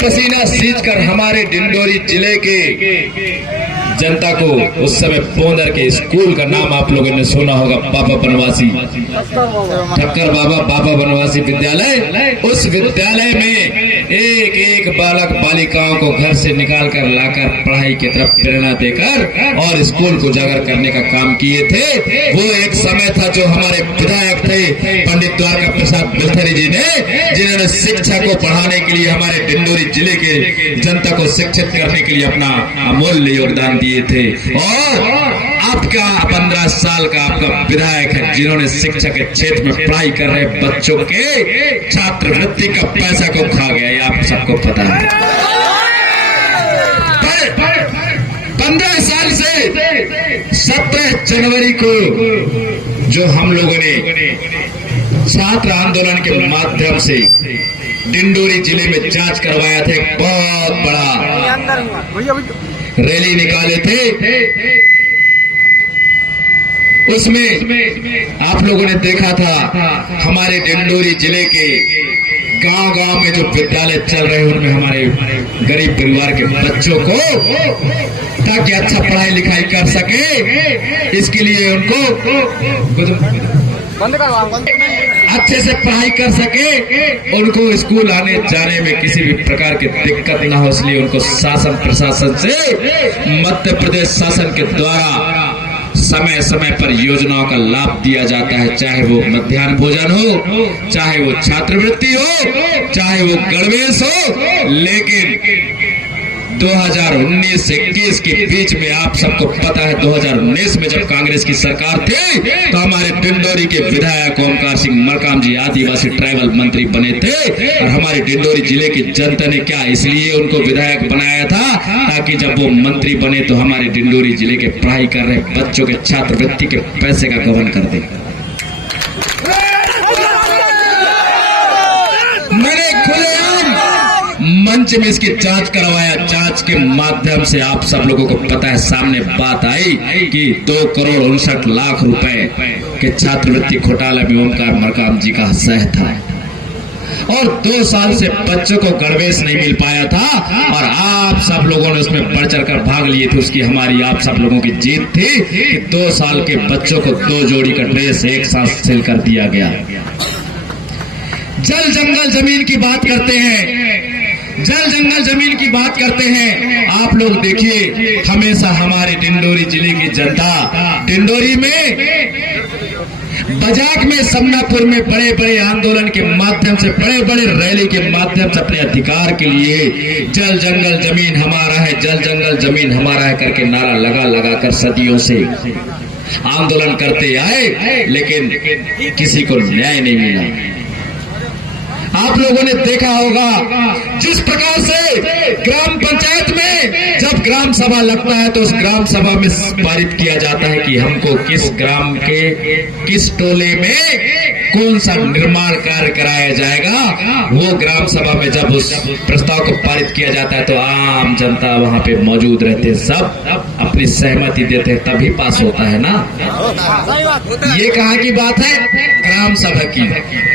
पसीना सींचकर हमारे डिंडोरी जिले के जनता को उस समय पोंदर के स्कूल का नाम आप लोगों ने सुना होगा, बाबा बनवासी, ठक्कर बाबा बनवासी विद्यालय। उस विद्यालय में एक एक बालक बालिकाओं को घर से निकाल कर लाकर पढ़ाई की तरफ प्रेरणा देकर और स्कूल को उजागर करने का काम किए थे। वो एक समय था जो हमारे विधायक थे पंडित द्वारका प्रसाद बिलथरी जी ने, जिन्होंने शिक्षा को बढ़ाने के लिए हमारे डिंडोरी जिले के जनता को शिक्षित करने के लिए अपना अमूल्य योगदान दिए थे। और आपका 15 साल का आपका विधायक है, जिन्होंने शिक्षा के क्षेत्र में पढ़ाई कर रहे बच्चों के छात्रवृत्ति का पैसा को खा गया, ये आप सबको पता है। 15 साल से 17 जनवरी को जो हम लोगों ने छात्र आंदोलन के माध्यम से डिंडोरी जिले में जांच करवाया था, एक बहुत बड़ा रैली निकाले थे। उसमें आप लोगों ने देखा था हमारे डिंडोरी जिले के गांव-गांव में जो विद्यालय चल रहे हैं उनमें हमारे गरीब परिवार के बच्चों को, ताकि अच्छा पढ़ाई लिखाई कर सके, इसके लिए उनको अच्छे से पढ़ाई कर सके, उनको स्कूल आने जाने में किसी भी प्रकार की दिक्कत ना हो, इसलिए उनको शासन प्रशासन से, मध्य प्रदेश शासन के द्वारा समय समय पर योजनाओं का लाभ दिया जाता है, चाहे वो मध्याह्न भोजन हो, चाहे वो छात्रवृत्ति हो, चाहे वो गणवेश हो। लेकिन 2019 से 21 के बीच में आप सबको पता है, 2019 में जब कांग्रेस की सरकार थी तो हमारे डिंडोरी के विधायक ओमकार सिंह मरकाम जी आदिवासी ट्राइबल मंत्री बने थे। और हमारे डिंडोरी जिले की जनता ने क्या इसलिए उनको विधायक बनाया था, ताकि जब वो मंत्री बने तो हमारे डिंडोरी जिले के पढ़ाई कर रहे बच्चों के छात्रवृत्ति के पैसे का गबन कर दे। मैंने खुलेआम मंच में इसकी जांच करवाया, जांच के माध्यम से आप सब लोगों को पता है, सामने बात आई कि 2,59,00,000 रुपए के छात्रवृत्ति घोटाले में ओमकार मरकाम जी का सह था और 2 साल से बच्चों को गणवेश नहीं मिल पाया था और आप सब लोगों ने उसमें बढ़ चढ़ कर भाग लिए थे। उसकी हमारी आप सब लोगों की जीत थी कि 2 साल के बच्चों को 2 जोड़ी का ड्रेस एक साथ सिल कर दिया गया। जल जंगल जमीन की बात करते हैं, जल जंगल जमीन की बात करते हैं। आप लोग देखिए, हमेशा हमारे डिंडोरी जिले की जनता डिंडोरी में, बजाक में, समनापुर में बड़े बड़े आंदोलन के माध्यम से, बड़े बड़े रैली के माध्यम से अपने अधिकार के लिए जल जंगल जमीन हमारा है, जल जंगल जमीन हमारा है करके नारा लगा लगा कर सदियों से आंदोलन करते आए, लेकिन किसी को न्याय नहीं मिला। आप लोगों ने देखा होगा जिस प्रकार से ग्राम पंचायत में जब ग्राम सभा लगता है तो उस ग्राम सभा में पारित किया जाता है कि हमको किस ग्राम के किस टोले में कौन सा निर्माण कार्य कराया जाएगा। वो ग्राम सभा में जब उस प्रस्ताव को पारित किया जाता है तो आम जनता वहां पे मौजूद रहते, सब अपनी सहमति देते हैं, तभी पास होता है ना। ये कहाँ की बात है? ग्राम सभा की।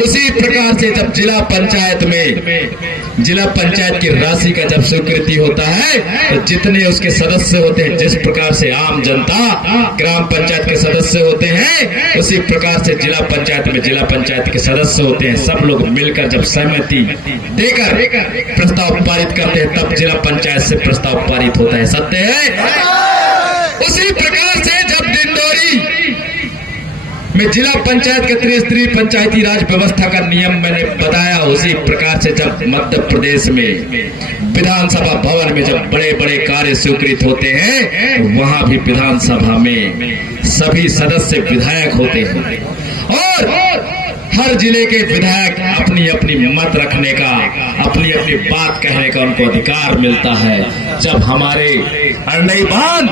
उसी प्रकार से जब जिला पंचायत में जिला पंचायत की राशि का जब स्वीकृति होता है तो जितने उसके सदस्य होते हैं, जिस प्रकार से आम जनता ग्राम पंचायत के सदस्य होते हैं, उसी प्रकार से जिला पंचायत में जिला पंचायत के सदस्य होते हैं। सब लोग मिलकर जब सहमति देकर प्रस्ताव पारित करते हैं तब जिला पंचायत से प्रस्ताव पारित होता है। सत्य है। उसी प्रकार से जब डिंडोरी में जिला पंचायत के त्रिस्तरीय पंचायती राज व्यवस्था का नियम मैंने बताया, उसी प्रकार से जब मध्य प्रदेश में विधानसभा भवन में जब बड़े बड़े कार्य स्वीकृत होते हैं, वहां भी विधानसभा में सभी सदस्य विधायक होते हैं और हर जिले के विधायक अपनी अपनी मत रखने का, अपनी अपनी बात कहने का उनको अधिकार मिलता है। जब हमारे अरनई बांध,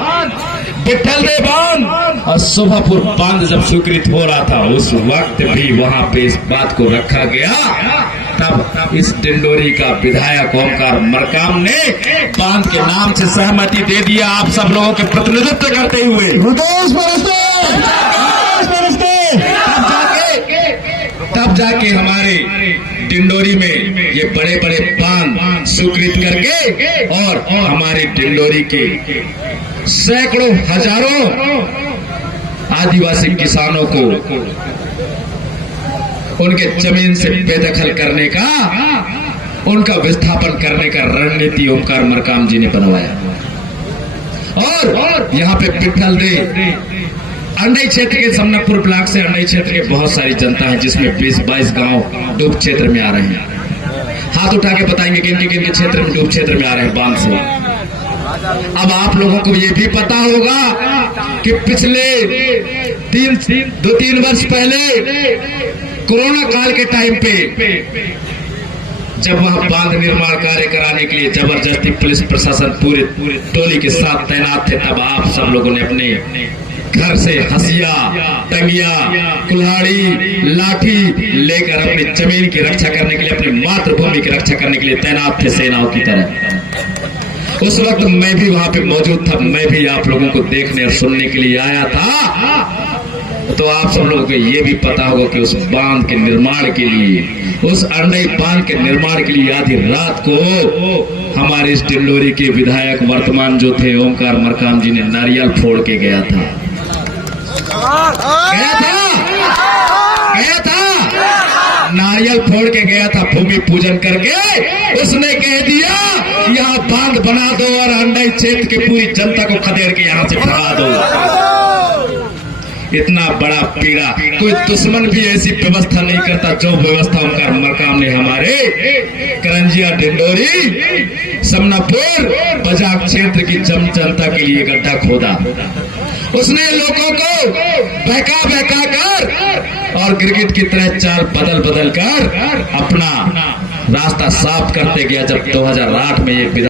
विठल देव बांध और शोभापुर बांध जब स्वीकृत हो रहा था, उस वक्त भी वहां पे इस बात को रखा गया। तब इस डिंडोरी का विधायक ओमकार मरकाम ने बांध के नाम से सहमति दे दिया, आप सब लोगों के प्रतिनिधित्व करते हुए। तब जाके हमारे डिंडोरी में ये बड़े बड़े बांध स्वीकृत करके और हमारे डिंडोरी के सैकड़ों हजारों आदिवासी किसानों को उनके जमीन से बेदखल करने का, उनका विस्थापन करने का रणनीति ओमकार मरकाम जी ने बनवाया। और यहाँ पे पिट्ठल दे अंडई क्षेत्र के समनापुर ब्लॉक से अंडई क्षेत्र के बहुत सारी जनता है, जिसमें 20-22 गांव डूब क्षेत्र में आ रहे हैं। हाथ उठा के बताएंगे किन किन के क्षेत्र में डूब क्षेत्र में आ रहे हैं बांध से। अब आप लोगों को ये भी पता होगा कि पिछले 2-3 वर्ष पहले कोरोना काल के टाइम पे जब वहां बांध निर्माण कार्य कराने के लिए जबरदस्ती पुलिस प्रशासन पूरे टोली के साथ तैनात थे, तब आप सब लोगों ने अपने घर से हसिया, टंगिया, कुल्हाड़ी, लाठी लेकर अपनी जमीन की रक्षा करने के लिए, अपनी मातृभूमि की रक्षा करने के लिए तैनात थे सेनाओं की तरह। उस वक्त मैं भी वहां पे मौजूद था, मैं भी आप लोगों को देखने और सुनने के लिए आया था। तो आप सब लोगों को ये भी पता होगा कि उस बांध के निर्माण के लिए, उस अंडई बांध के निर्माण के लिए आधी रात को हमारे इस डिंडोरी के विधायक वर्तमान जो थे ओमकार मरकाम जी ने नारियल फोड़ के गया था। नारियल फोड़ के गया था, भूमि पूजन करके उसने कह दिया यहाँ बांध बना दो और अंडई क्षेत्र की पूरी जनता को खदेड़ के यहाँ से भगा दो। इतना बड़ा पीड़ा कोई दुश्मन भी ऐसी व्यवस्था नहीं करता जो व्यवस्था ओमकार मरकाम ने हमारे करंजिया, डिंडोरी, समनापुर, बजाग क्षेत्र की जनता के लिए गड्ढा खोदा। उसने लोगों को बहका बहका कर और क्रिकेट की तरह चाल बदल बदल कर अपना रास्ता साफ करते गया। जब 2008 में ये